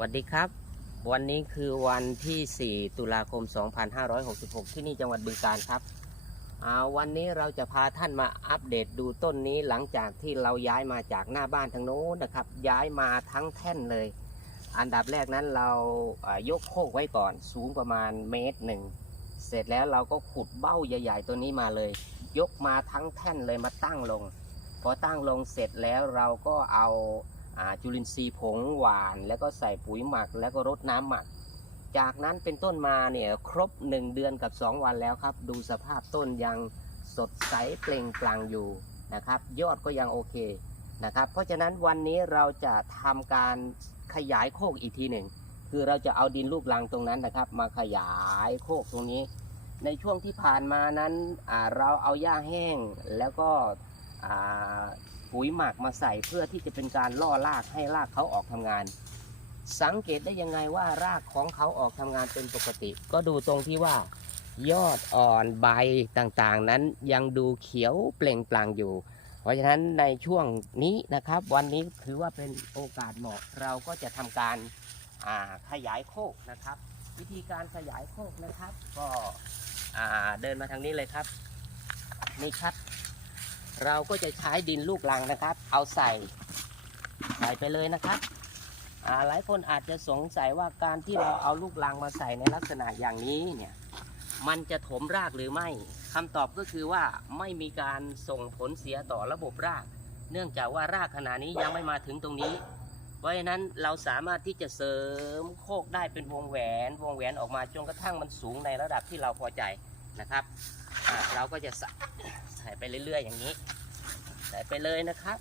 สวัสดีครับ วันนี้คือวันที่ 4 ตุลาคม 2566 ที่นี่จังหวัดบึงกาฬครับ วันนี้เราจะพาท่านมาอัปเดตดูต้นนี้หลังจากที่เราย้ายมาจากหน้าบ้านทางโน้นนะครับ ย้ายมาทั้งแท่นเลย อันดับแรกนั้นเรายกโคกไว้ก่อน สูงประมาณเมตรหนึ่ง เสร็จแล้วเราก็ขุดเบ้าใหญ่ ๆ ตัวนี้มาเลย ยกมาทั้งแท่นเลยมาตั้งลง พอตั้งลงเสร็จแล้วเราก็เอา จุลินทรีย์ผงหวาน แล้วก็ใส่ปุ๋ยหมัก แล้วก็รดน้ำหมัก จากนั้นเป็นต้นมาเนี่ยครบ 1 เดือนกับ 2 วันแล้วครับ ดูสภาพต้นยังสดใสเปล่งปลั่งอยู่นะครับ ยอดก็ยังโอเคนะครับ เพราะฉะนั้นวันนี้เราจะทำการขยายโคกอีกทีหนึ่ง คือเราจะเอาดินลูกลังตรงนั้นนะครับ มาขยายโคกตรงนี้ ในช่วงที่ผ่านมานั้นเราเอาหญ้าแห้งแล้วก็ ปุ๋ยหมักมาใส่เพื่อที่จะเป็นการล่อรากให้รากเขาออกทำงาน สังเกตได้ยังไงว่ารากของเขาออกทำงานเป็นปกติ ก็ดูตรงที่ว่ายอดอ่อนใบต่างๆ นั้นยังดูเขียวเปล่งปลั่งอยู่ เพราะฉะนั้นในช่วงนี้นะครับ วันนี้ถือว่าเป็นโอกาสเหมาะเราก็จะทำการาขยายโคกนะครับ วิธีการขยายโคกนะครับ ก็เดินมาทางนี้เลยครับนี่ครับ เราก็จะใช้ดินลูกลังนะครับ เอาใส่ใส่ไปเลยนะครับหลายคนอาจจะสงสัยว่าการที่เราเอาลูกลังมาใส่ในลักษณะอย่างนี้เนี่ยมันจะถมรากหรือไม่คำตอบก็คือว่าไม่มีการส่งผลเสียต่อระบบราก เนื่องจากว่ารากขณะนี้ยังไม่มาถึงตรงนี้ เพราะฉะนั้นเราสามารถที่จะเสริมโคกได้เป็นวงแหวน วงแหวนออกมาจนกระทั่งมันสูงในระดับที่เราพอใจ นะครับเราก็จะใส่ไปเรื่อยๆ อย่างนี้ ใส่ไปเลยนะครับ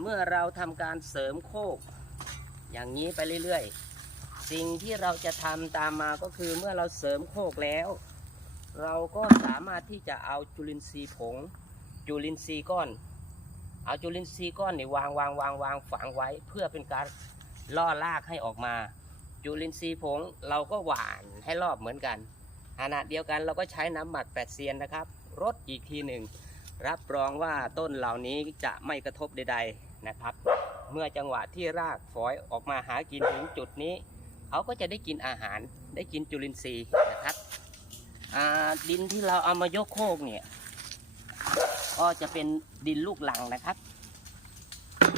เมื่อเราทำการเสริมโคก อย่างนี้ไปเรื่อยๆ สิ่งที่เราจะทำตามมาก็คือเมื่อเราเสริมโคกแล้ว เราก็สามารถที่จะเอาจุลินทรีย์ผง จุลินทรีย์ก้อน เอาจุลินทรีย์ก้อนนี่วางวางวางวางฝังไว้เพื่อเป็นการล่อรากให้ออกมา จุลินทรีย์ผงเราก็หว่านให้รอบเหมือนกัน ขณะเดียวกันเราก็ใช้น้ำหมักแปดเซียนนะครับรดอีกทีหนึ่งรับรองว่าต้นเหล่านี้จะไม่กระทบใดๆนะครับ เมื่อจังหวะที่รากฝอยออกมาหากินถึงจุดนี้เขาก็จะได้กินอาหารได้กินจุลินทรีย์นะครับดินที่เราเอามายกโคกเนี่ยก็จะเป็นดินลูกหลังนะครับ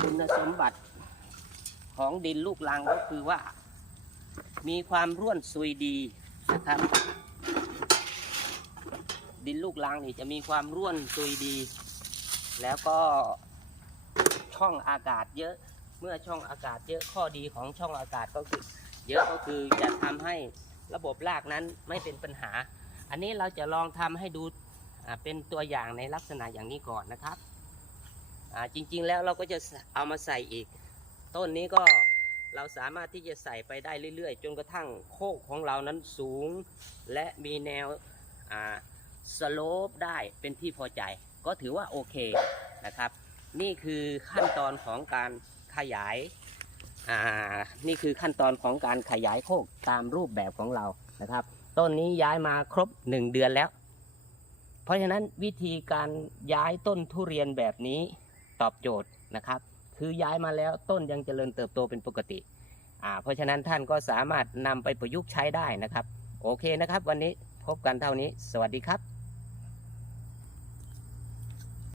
คุณสมบัติของดินลูกลังก็คือว่า มีความร่วนซุยดีนะครับ ดินลูกลังนี่จะมีความร่วนซุยดี แล้วก็ช่องอากาศเยอะเมื่อช่องอากาศเยอะข้อดีของช่องอากาศก็คือ เยอะก็คือจะทำให้ระบบรากนั้นไม่เป็นปัญหา อันนี้เราจะลองทำให้ดูเป็นตัวอย่างในลักษณะอย่างนี้ก่อนนะครับจริงๆแล้วเราก็จะเอามาใส่อีก ต้นนี้ก็เราสามารถที่จะใส่ไปได้เรื่อยๆ จนกระทั่งโคกของเรานั้นสูง และมีแนว สโลปได้เป็นที่พอใจ ก็ถือว่าโอเคนะครับ นี่คือขั้นตอนของการขยายอ่านี่คือขั้นตอนของการขยายโคกตามรูปแบบของเรานะครับ ต้นนี้ย้ายมาครบ 1 เดือนแล้ว เพราะฉะนั้นวิธีการย้ายต้นทุเรียนแบบนี้ตอบโจทย์นะครับ คือย้ายมาแล้วต้นยังเจริญเติบโตเป็นปกติอ่าเพราะฉะนั้นท่านก็สามารถนำไปประยุกต์ใช้ได้นะครับ โอเคนะครับ วันนี้พบกันเท่านี้ สวัสดีครับ